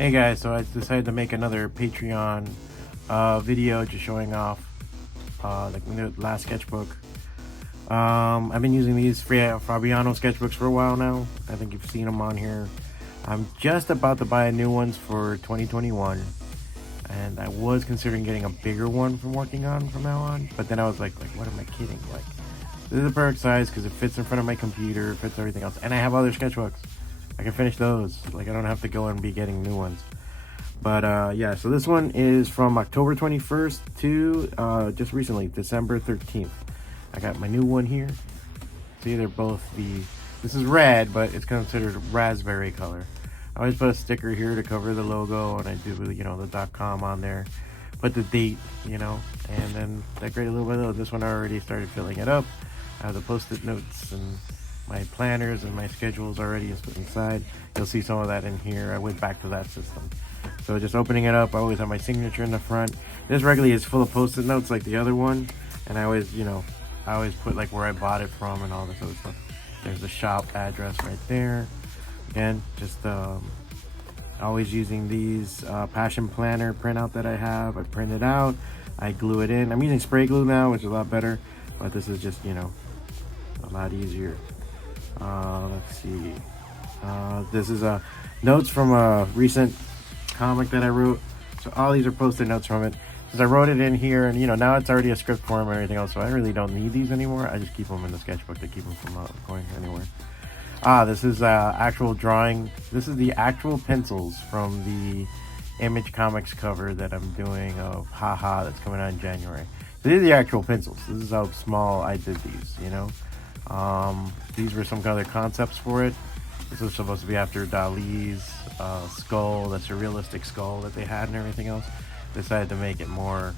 Hey guys, so I decided to make another Patreon video just showing off like the last sketchbook. I've been using these Fabiano sketchbooks for a while now. I think you've seen them on here. I'm just about to buy new ones for 2021, and I was considering getting a bigger one from working on from now on. But then I was like, what am I kidding? Like, this is the perfect size because it fits in front of my computer, fits everything else, and I have other sketchbooks. I can finish those. Like, I don't have to go and be getting new ones. But yeah, so this one is from October 21st to just recently, December 13th. I got my new one here. See, they're both this is red, but it's considered raspberry color. I always put a sticker here to cover the logo, and I do, the .com on there. Put the date, and then decorate a little bit of this one. I already started filling it up. I have the post-it notes and my planners and my schedules already is put inside. You'll see some of that in here. I went back to that system. So just opening it up, I always have my signature in the front. This regularly is full of post-it notes like the other one. And I always, I always put like where I bought it from and all this other stuff. There's the shop address right there. Again, just always using these Passion Planner printout that I have. I print it out, I glue it in. I'm using spray glue now, which is a lot better. But this is just, a lot easier. Let's see. This is notes from a recent comic that I wrote. So all these are post-it notes from it. Since I wrote it in here, and now it's already a script form and everything else, so I really don't need these anymore. I just keep them in the sketchbook to keep them from going anywhere. This is actual drawing. This is the actual pencils from the Image Comics cover that I'm doing of Haha that's coming out in January. These are the actual pencils. This is how small I did these, These were some other concepts for it. This was supposed to be after Dali's skull, the surrealistic skull that they had and everything else. Decided to make it more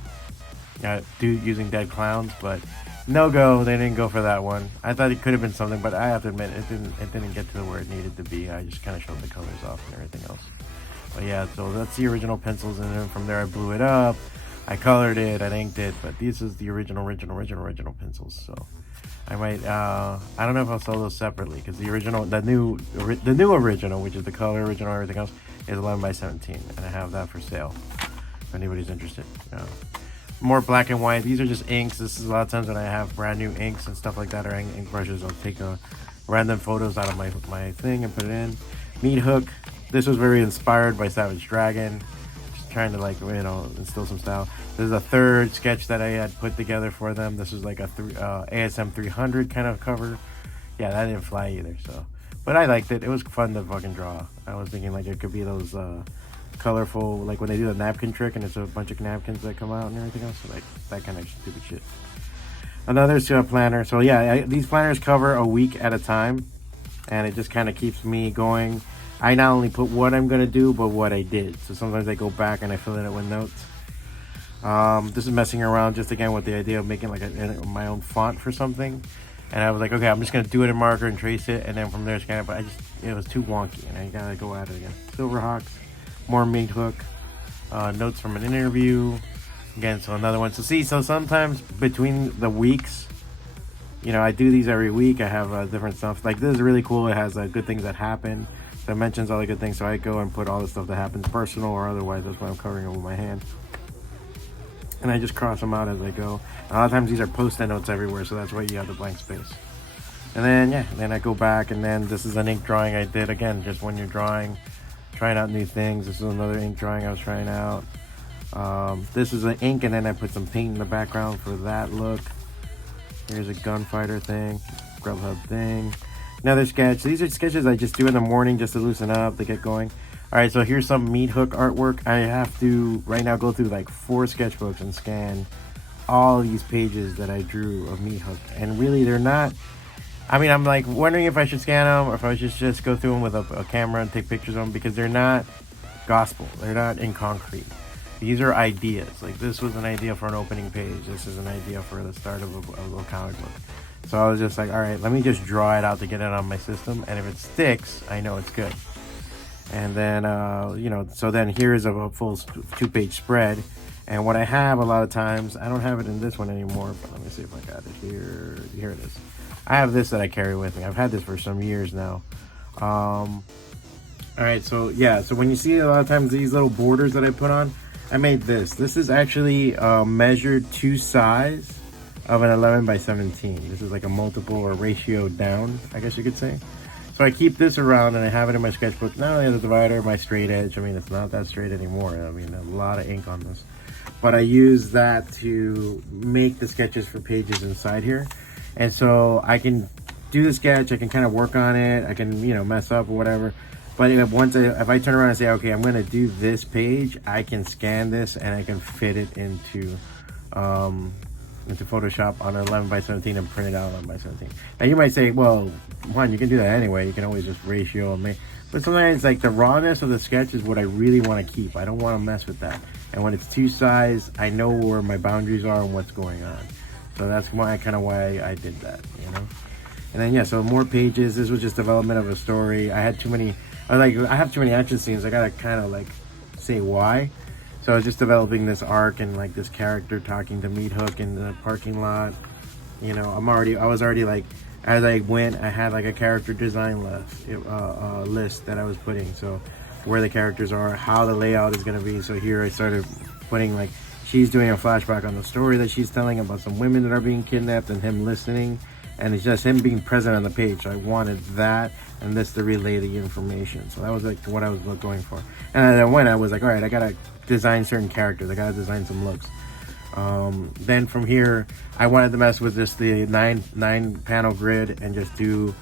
using dead clowns, but no go. They didn't go for that one. I thought it could have been something, but I have to admit it didn't get to where it needed to be. I just kind of showed the colors off and everything else. But yeah, so that's the original pencils, and then from there I blew it up. I colored it, I inked it, but this is the original pencils. So I might, I don't know if I'll sell those separately, because the new original, which is the color original, everything else, is 11 by 17, and I have that for sale if anybody's interested. More black and white. These are just inks. This is a lot of times when I have brand new inks and stuff like that, or ink brushes, I'll take random photos out of my thing and put it in. Meat hook. This was very inspired by Savage Dragon. Trying to instill some style. This is a third sketch that I had put together for them. This was like a ASM 300 kind of cover. Yeah, that didn't fly either. So, but I liked it. It was fun to fucking draw. I was thinking like it could be those colorful, like when they do the napkin trick and it's a bunch of napkins that come out and everything else. So like that kind of stupid shit. Another planner. So yeah, these planners cover a week at a time, and it just kind of keeps me going. I not only put what I'm going to do, but what I did. So sometimes I go back and I fill it out with notes. This is messing around just again with the idea of making like my own font for something. And I was like, okay, I'm just going to do it in marker and trace it. And then from there, but it was too wonky and I got to go at it again. Silverhawks, more meat hook, notes from an interview. Again, so another one. So sometimes between the weeks, I do these every week. I have different stuff. Like this is really cool. It has good things that happen. That mentions all the good things, so I go and put all the stuff that happens, personal or otherwise. That's why I'm covering it with my hand, and I just cross them out as I go. A lot of times these are post-it notes everywhere, so that's why you have the blank space. And then then I go back, and then this is an ink drawing I did again, just when you're drawing, trying out new things. This is another ink drawing I was trying out. This is an ink, and then I put some paint in the background for that look. Here's a gunfighter thing, Grubhub thing. Another sketch. These are sketches I just do in the morning just to loosen up, to get going. All right, so here's some meat hook artwork. I have to right now go through like 4 sketchbooks and scan all these pages that I drew of meat hook. And really, they're not. I mean, I'm like wondering if I should scan them or if I should just go through them with a camera and take pictures of them, because they're not gospel. They're not in concrete. These are ideas. Like this was an idea for an opening page. This is an idea for the start of a comic book. So I was just like, all right, let me just draw it out to get it on my system. And if it sticks, I know it's good. And then, so then here's a full 2-page spread. And what I have a lot of times, I don't have it in this one anymore, but let me see if I got it here. Here it is. I have this that I carry with me. I've had this for some years now. All right, so yeah, so when you see a lot of times these little borders that I put on, I made this. This is actually measured to size of an 11 by 17. This is like a multiple or ratio down, I guess you could say. So I keep this around and I have it in my sketchbook. Not only as a divider, my straight edge. I mean, it's not that straight anymore. I mean, a lot of ink on this. But I use that to make the sketches for pages inside here. And so I can do the sketch, I can kind of work on it, I can, you know, mess up or whatever. But if I turn around and say, okay, I'm going to do this page, I can scan this and I can fit it into Photoshop on an 11 by 17 and print it out on 11 by 17. Now you might say, well, one, you can do that anyway. You can always just ratio and make. But sometimes like the rawness of the sketch is what I really want to keep. I don't want to mess with that. And when it's two size, I know where my boundaries are and what's going on. So that's why I did that, you know. And then yeah, so more pages. This was just development of a story. I have too many action scenes. I gotta kind of like say why. So I was just developing this arc and like this character talking to Meat Hook in the parking lot. You know, I was already like, as I went, I had like a character design list that I was putting. So where the characters are, how the layout is gonna be. So here I started putting like, she's doing a flashback on the story that she's telling about some women that are being kidnapped and him listening. And it's just him being present on the page. So I wanted that and this to relay the information. So that was like what I was going for. And then when I was like, all right, I gotta design certain characters. I gotta design some looks. Then from here, I wanted to mess with just the nine panel grid and just do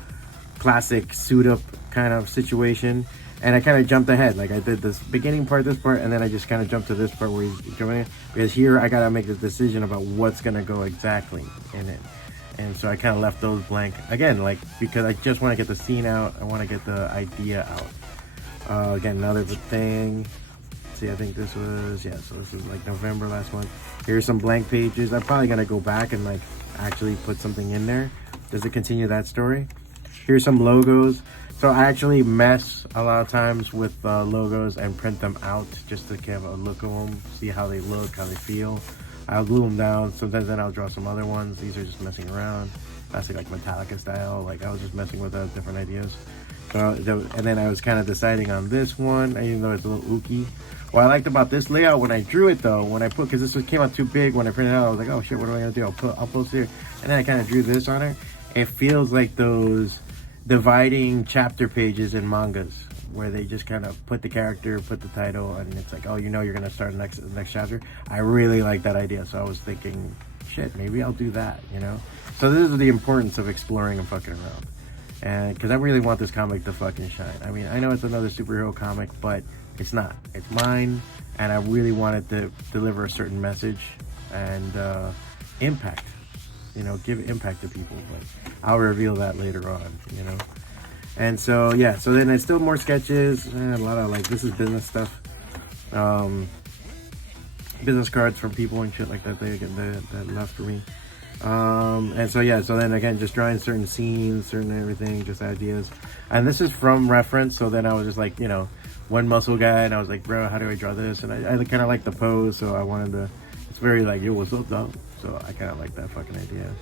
classic suit up kind of situation. And I kind of jumped ahead. Like I did this beginning part, this part, and then I just kind of jumped to this part where he's jumping in. Because here I gotta make a decision about what's gonna go exactly in it. And so I kind of left those blank again, like because I just want to get the scene out. I want to get the idea out. Again, another thing. See, I think this was, yeah, so this is like November last month. Here's some blank pages. I'm probably gonna go back and like actually put something in there just to continue that story. Here's some logos. So I actually mess a lot of times with logos and print them out just to have a look at them, see how they look, how they feel. I'll glue them down. Sometimes then I'll draw some other ones. These are just messing around. That's like Metallica style. Like I was just messing with different ideas. And then I was kind of deciding on this one, even though it's a little ooky. What I liked about this layout when I drew it though, because this came out too big when I printed it out, I was like, oh shit, what am I gonna do? I'll post here. And then I kind of drew this on it. It feels like those dividing chapter pages in mangas, where they just kind of put the character, put the title, and it's like, oh, you know, you're gonna start the next chapter. I really like that idea, so I was thinking, shit, maybe I'll do that, you know. So this is the importance of exploring and fucking around, and because I really want this comic to fucking shine. I mean, I know it's another superhero comic, but it's not. It's mine, and I really wanted to deliver a certain message and impact. You know, give impact to people, but I'll reveal that later on, you know. And so yeah, so then there's still more sketches and a lot of like, this is business stuff, business cards from people and shit like that that left for me. And so yeah, so then again, just drawing certain scenes, certain everything, just ideas. And this is from reference, so then I was just like, you know, one muscle guy, and I was like, bro, how do I draw this? And I kind of like the pose, so I wanted to, it's very like, yo, what's up, dog? So I kind of like that fucking idea.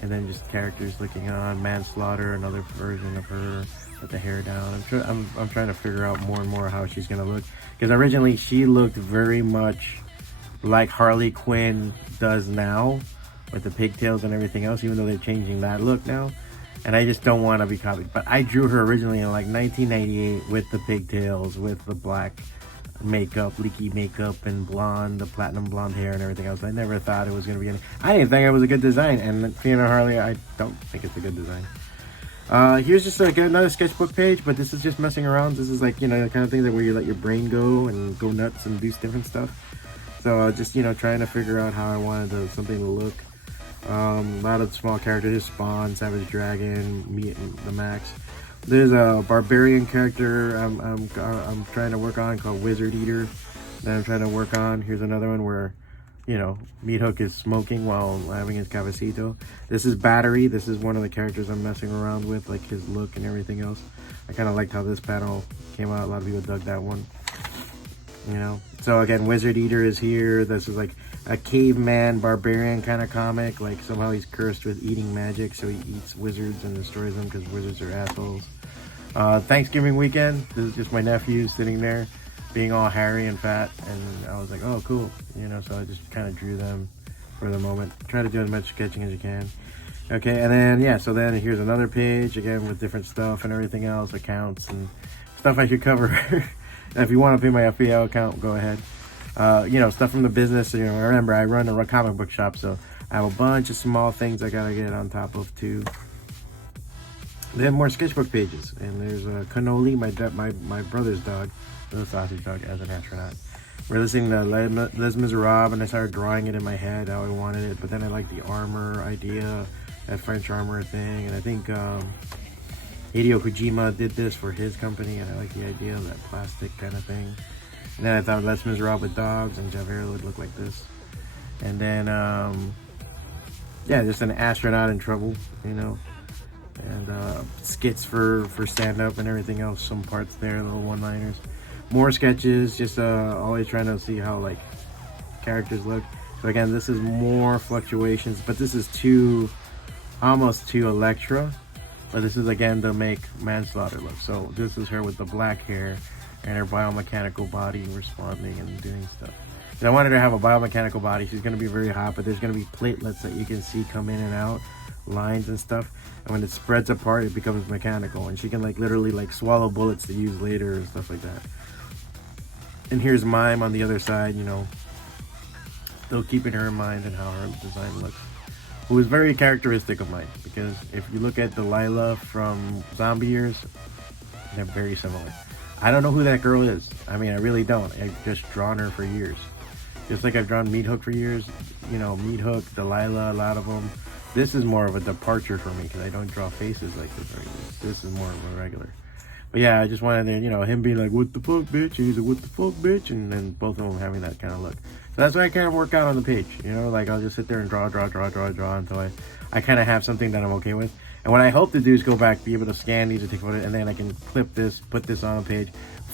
And then just characters looking on, Manslaughter, another version of her with the hair down. I'm trying to figure out more and more how she's gonna look, because originally she looked very much like Harley Quinn does now, with the pigtails and everything else, even though they're changing that look now. And I just don't want to be copied. But I drew her originally in like 1998 with the pigtails, with the black makeup, leaky makeup, and blonde, the platinum blonde hair and everything else. I never thought it was going to be I didn't think it was a good design. And Fiona Harley, I don't think it's a good design. Here's just like another sketchbook page, but this is just messing around. This is like, you know, the kind of thing that where you let your brain go and go nuts and do different stuff. So just, you know, trying to figure out how I wanted something to look. A lot of small characters, Spawn, Savage Dragon, me and the Max. There's a barbarian character I'm trying to work on called Wizard Eater that I'm trying to work on. Here's another one where, you know, Meat Hook is smoking while having his cafecito. This is Battery. This is one of the characters I'm messing around with, like his look and everything else. I kind of liked how this panel came out. A lot of people dug that one, you know. So again, Wizard Eater is here. This is like a caveman barbarian kind of comic. Like somehow he's cursed with eating magic, so he eats wizards and destroys them because wizards are assholes. Thanksgiving weekend, this is just my nephew sitting there being all hairy and fat, and I was like, oh cool, you know, so I just kind of drew them for the moment. Try to do as much sketching as you can. Okay, and then yeah, so then here's another page again with different stuff and everything else, accounts and stuff I should cover. And if you want to pay my FBO account, go ahead. You know, stuff from the business. You know, remember I run a comic book shop, so I have a bunch of small things I gotta get on top of too. Then more sketchbook pages, and there's a Cannoli, my brother's dog, little sausage dog, as an astronaut. We're listening to Les Miserables, and I started drawing it in my head how I wanted it. But then I liked the armor idea, that French armor thing, and I think Hideo Kojima did this for his company, and I like the idea of that plastic kind of thing. And then I thought Les Miserables with dogs, and Javert would look like this. And then yeah, just an astronaut in trouble, you know. And skits for stand-up and everything else, some parts there, little one-liners. More sketches, just always trying to see how like characters look. So again, this is more fluctuations, but this is almost too Electra, but this is again to make Manslaughter look. So this is her with the black hair and her biomechanical body responding and doing stuff. And I wanted her to have a biomechanical body. She's going to be very hot, but there's going to be platelets that you can see come in and out, lines and stuff. And when it spreads apart, it becomes mechanical, and she can like literally like swallow bullets to use later and stuff like that. And here's Mime on the other side, you know, still keeping her in mind and how her design looks. Who is very characteristic of mine, because if you look at Delilah from Zombie Years, they're very similar. I don't know who that girl is. I mean, I really don't. I've just drawn her for years. Just like I've drawn Meat Hook for years, you know, Meat Hook, Delilah, a lot of them. This is more of a departure for me because I don't draw faces like this regular. This is more of a regular. But yeah, I just wanted to, you know, him being like, what the fuck, bitch? And he's like, what the fuck, bitch? And then both of them having that kind of look. So that's what I kind of work out on the page, you know, like I'll just sit there and draw until I kind of have something that I'm okay with. And what I hope to do is go back, be able to scan these and take photos, and then I can clip this, put this on a page,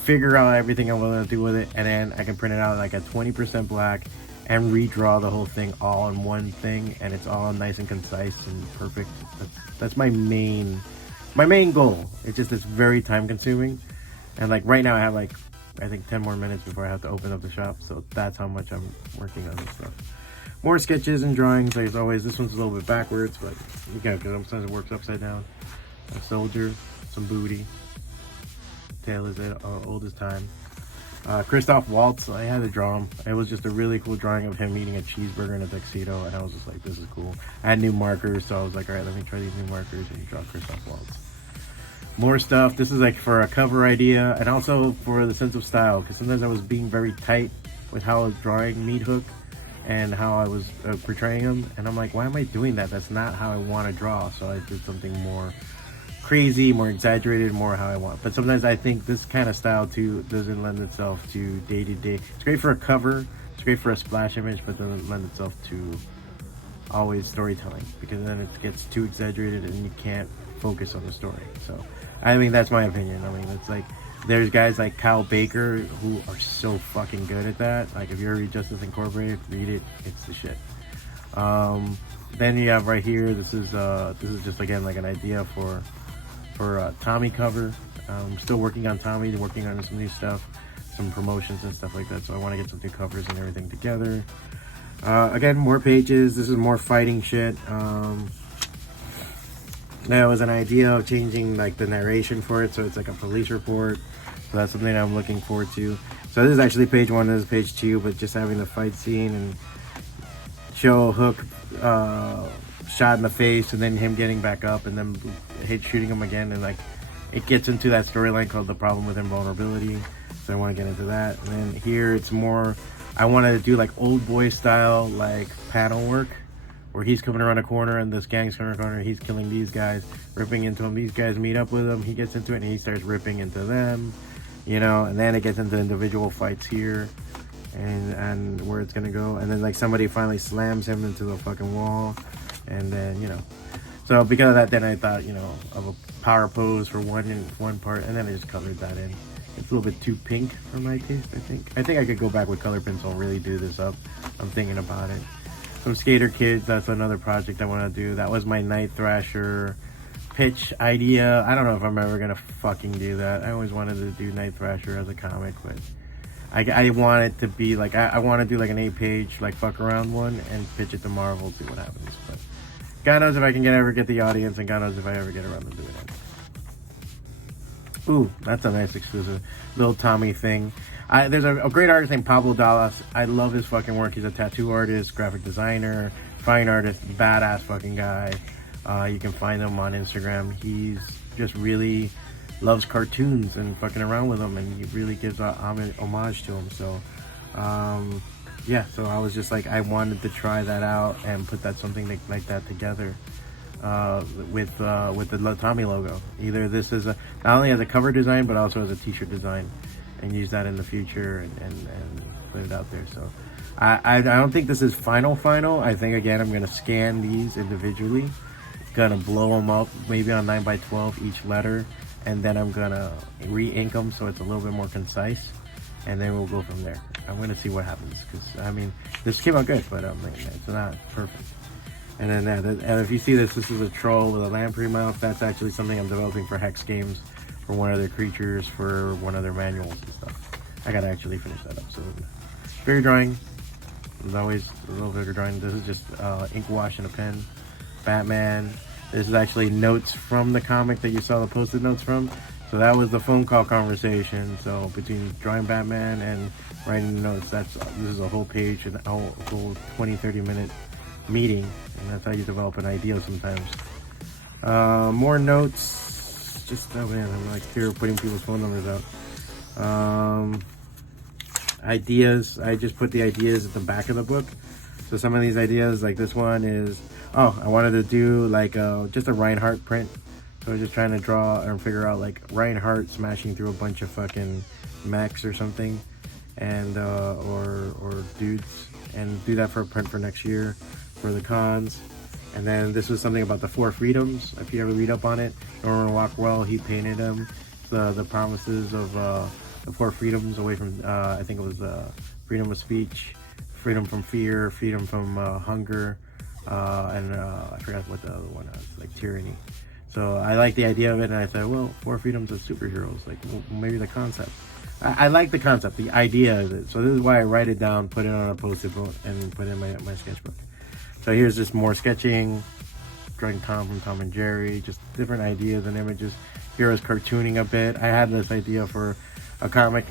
figure out everything I want to do with it, and then I can print it out like at 20% black and redraw the whole thing all in one thing, and it's all nice and concise and perfect. That's my main goal. It's just, it's very time consuming, and like right now I have like I think 10 more minutes before I have to open up the shop, so that's how much I'm working on this stuff. More sketches and drawings, like as always. This one's a little bit backwards, but you know, because sometimes it works upside down. A soldier, some booty. Tail is old as time. Christoph Waltz, I had to draw him. It was just a really cool drawing of him eating a cheeseburger in a tuxedo, and I was just like, this is cool. I had new markers, so I was like, all right, let me try these new markers, and draw Christoph Waltz. More stuff. This is like for a cover idea, and also for the sense of style, because sometimes I was being very tight with how I was drawing Meat Hook and how I was portraying him, and I'm like, why am I doing that? That's not how I want to draw. So I did something more crazy, more exaggerated, more how I want. But sometimes I think this kind of style too doesn't lend itself to day-to-day. It's great for a cover, it's great for a splash image, but doesn't lend itself to always storytelling, because then it gets too exaggerated and you can't focus on the story. So I mean, that's my opinion. I mean, it's like there's guys like Kyle Baker who are so fucking good at that. Like if you ever read Justice Incorporated, read it, it's the shit. Then you have right here, this is just again like an idea for Tommy cover. I'm still working on Tommy, working on some new stuff, some promotions and stuff like that. So I want to get some new covers and everything together. Again, more pages. This is more fighting shit. There was an idea of changing like the narration for it, so it's like a police report. So that's something I'm looking forward to. So this is actually page 1, this is page 2, but just having the fight scene and show Hook shot in the face, and then him getting back up, and then shooting him again, and like it gets into that storyline called The Problem with Invulnerability. So I want to get into that. And then here it's more, I want to do like old boy style, like panel work, where he's coming around a corner and this gang's coming around a corner, he's killing these guys, ripping into them, these guys meet up with him, he gets into it and he starts ripping into them, you know, and then it gets into individual fights here and where it's gonna go, and then like somebody finally slams him into the fucking wall, and then, you know, so because of that, then I thought, you know, of a power pose for one part, and then I just colored that in. It's a little bit too pink for my taste, I think I could go back with color pencil and really do this up. I'm thinking about it. Some Skater Kids, that's another project I want to do. That was my Night Thrasher pitch idea. I don't know if I'm ever gonna fucking do that. I always wanted to do Night Thrasher as a comic, but I want it to be like, I want to do like an 8-page like fuck around one and pitch it to Marvel, see what happens. But God knows if I can ever get the audience, and God knows if I ever get around to doing it. Ooh, that's a nice exclusive little Tommy thing. There's a great artist named Pablo Dallas. I love his fucking work. He's a tattoo artist, graphic designer, fine artist, badass fucking guy. You can find him on Instagram. He's just really loves cartoons and fucking around with them, and he really gives homage to them. So yeah, so I was just like, I wanted to try that out and put that something like that together with the Tommy logo. Either this is not only as a cover design but also as a t-shirt design, and use that in the future and put it out there. So I don't think this is final. I think again I'm gonna scan these individually, gonna blow them up maybe on 9x12 each letter, and then I'm gonna re-ink them so it's a little bit more concise, and then we'll go from there. I'm gonna see what happens, because I mean, this came out good, but it's not perfect. And then and if you see this is a troll with a lamprey mouth. That's actually something I'm developing for Hex Games, for one of their creatures, for one of their manuals and stuff. I gotta actually finish that up. So figure drawing, as always, a little figure drawing. This is just ink wash and a pen. Batman. This is actually notes from the comic that you saw the posted notes from. So that was the phone call conversation. So between drawing Batman and writing notes, this is a whole page and a whole 20-30 minute meeting, and that's how you develop an idea sometimes. More notes. Just man, I'm like here putting people's phone numbers out. Ideas. I just put the ideas at the back of the book. So some of these ideas, like this one is, I wanted to do like just a Reinhardt print. So I was just trying to draw or figure out like Reinhardt smashing through a bunch of fucking mechs or something, and or dudes, and do that for a print for next year for the cons. And then this was something about the 4 freedoms. If you ever read up on it, Norman Rockwell, he painted them, the promises of the 4 freedoms away from I think it was freedom of speech, freedom from fear, freedom from hunger, and I forgot what the other one was, like tyranny. So I like the idea of it, and I said, well, 4 freedoms of superheroes, like maybe the concept. I like the concept, the idea of it. So this is why I write it down, put it on a post-it note, and put it in my sketchbook. So here's just more sketching, drawing Tom from Tom and Jerry, just different ideas and images. Here is cartooning a bit. I had this idea for a comic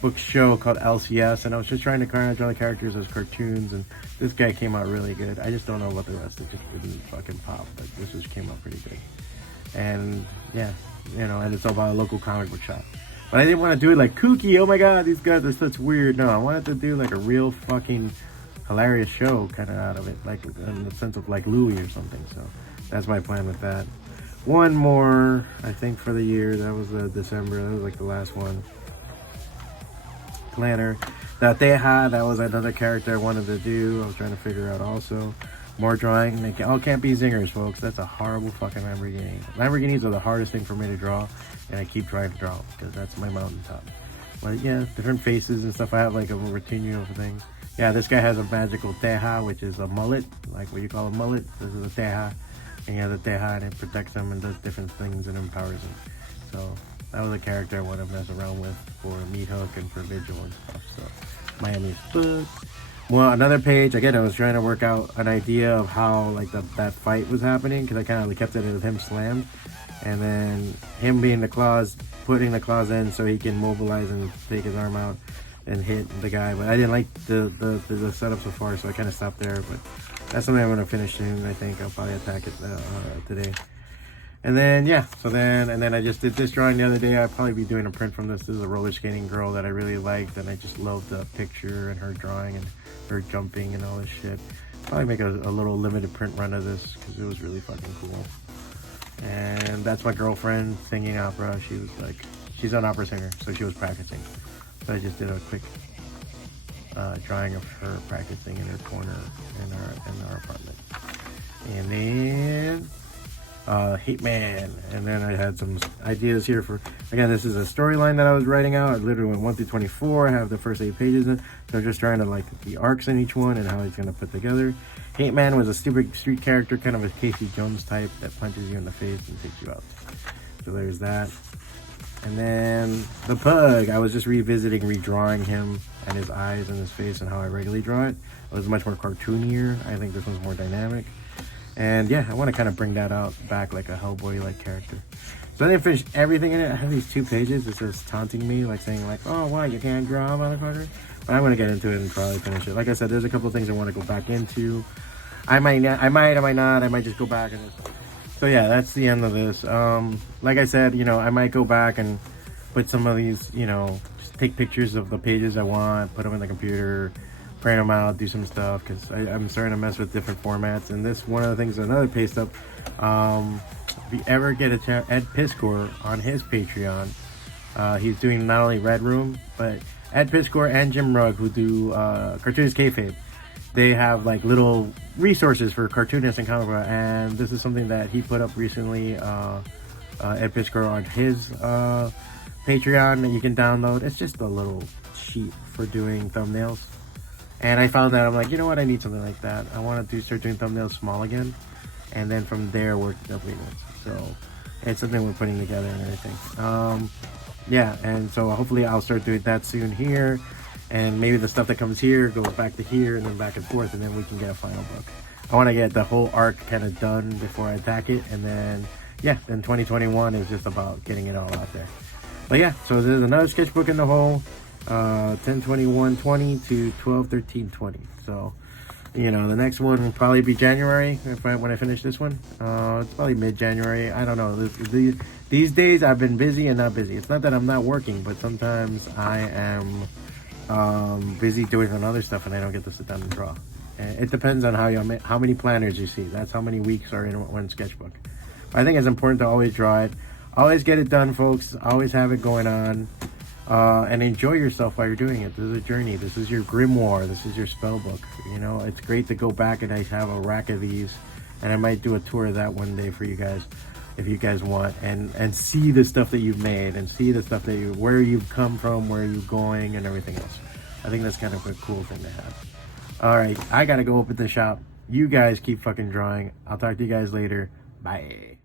book show called LCS, and I was just trying to kind of draw the characters as cartoons, and this guy came out really good. I just don't know about the rest. It just didn't fucking pop, but this just came out pretty good. And yeah, and it's all about a local comic book shop. But I didn't want to do it like kooky, oh my god, these guys are such weird. No, I wanted to do like a real fucking hilarious show kind of out of it, like in the sense of like Louis or something. So that's my plan with that. One more, I think, for the year. That was December. That was like the last one. Planner. That they had, that was another character I wanted to do. I was trying to figure out also. More drawing. They can't be zingers, folks. That's a horrible fucking Lamborghini. Lamborghinis are the hardest thing for me to draw, and I keep trying to draw them because that's my mountaintop. But yeah, different faces and stuff. I have like a retinue of things. Yeah, this guy has a magical teja, which is a mullet, like what you call a mullet. This is a teja. And he has a teja, and it protects him and does different things and empowers him. So that was a character I want to mess around with for Meat Hook and for Vigil and stuff. So Miami's book. Well, another page. Again, I was trying to work out an idea of how like that fight was happening, because I kind of kept it with him slammed, and then him being the claws, putting the claws in so he can mobilize and take his arm out and hit the guy. But I didn't like the setup so far, so I kind of stopped there. But that's something I'm going to finish soon. I think I'll probably attack it today. And then, yeah, and then I just did this drawing the other day. I'll probably be doing a print from this. This is a roller skating girl that I really liked, and I just loved the picture and her drawing and her jumping and all this shit. Probably make a little limited print run of this because it was really fucking cool. And that's my girlfriend singing opera. She was like, she's an opera singer, so she was practicing. So I just did a quick drawing of her practicing in her corner in our apartment. And then Hate Man. And then I had some ideas here for, again, this is a storyline that I was writing out. I literally went 1 through 24. I have the first 8 pages in. So I'm just trying to like the arcs in each one and how he's gonna put together. Hate Man was a stupid street character, kind of a Casey Jones type that punches you in the face and takes you out. So there's that. And then the Pug, I was just revisiting, redrawing him and his eyes and his face and how I regularly draw it. It was much more cartoonier. I think this one's more dynamic. And yeah, I want to kind of bring that out back like a Hellboy-like character. So I didn't finish everything in it. I have these 2 pages. It's just taunting me, like saying like, oh, what, you can't draw, motherfucker? But I'm going to get into it and probably finish it. Like I said, there's a couple of things I want to go back into. I might not. I might just go back and just... So yeah, that's the end of this. Like I said, you know, I might go back and put some of these, you know, just take pictures of the pages I want, put them in the computer, print them out, do some stuff, because I'm starting to mess with different formats. And this, one of the things, another paste up, if you ever get a chance, Ed Piscor on his Patreon, he's doing not only Red Room, but Ed Piscor and Jim Rugg, who do Cartoonist Kayfabe. They have like little resources for cartoonists and comic book, and this is something that he put up recently, Ed Piscor, on his Patreon that you can download. It's just a little sheet for doing thumbnails. And I found that I'm like, you know what, I need something like that. I want to start doing thumbnails small again, and then from there work upwards. So it's something we're putting together and everything. Yeah, and so hopefully I'll start doing that soon here. And maybe the stuff that comes here goes back to here and then back and forth, and then we can get a final book. I want to get the whole arc kind of done before I attack it, and then, yeah, then 2021 is just about getting it all out there. But yeah, so there's another sketchbook in the hole, 10/21/20 to 12/13/20. So, you know, the next one will probably be January when I finish this one. It's probably mid-January. I don't know. These days I've been busy and not busy. It's not that I'm not working, but sometimes I am busy doing some other stuff and I don't get to sit down and draw. It depends on how many planners you see. That's how many weeks are in one sketchbook. I think it's important to always draw it. Always get it done, folks. Always have it going on. And enjoy yourself while you're doing it. This is a journey. This is your grimoire. This is your spell book. You know, it's great to go back, and I have a rack of these, and I might do a tour of that one day for you guys, if you guys want, and see the stuff that you've made, and see the stuff that where you've come from, where you're going, and everything else. I think that's kind of a cool thing to have. All right, I gotta go open the shop. You guys keep fucking drawing. I'll talk to you guys later. Bye.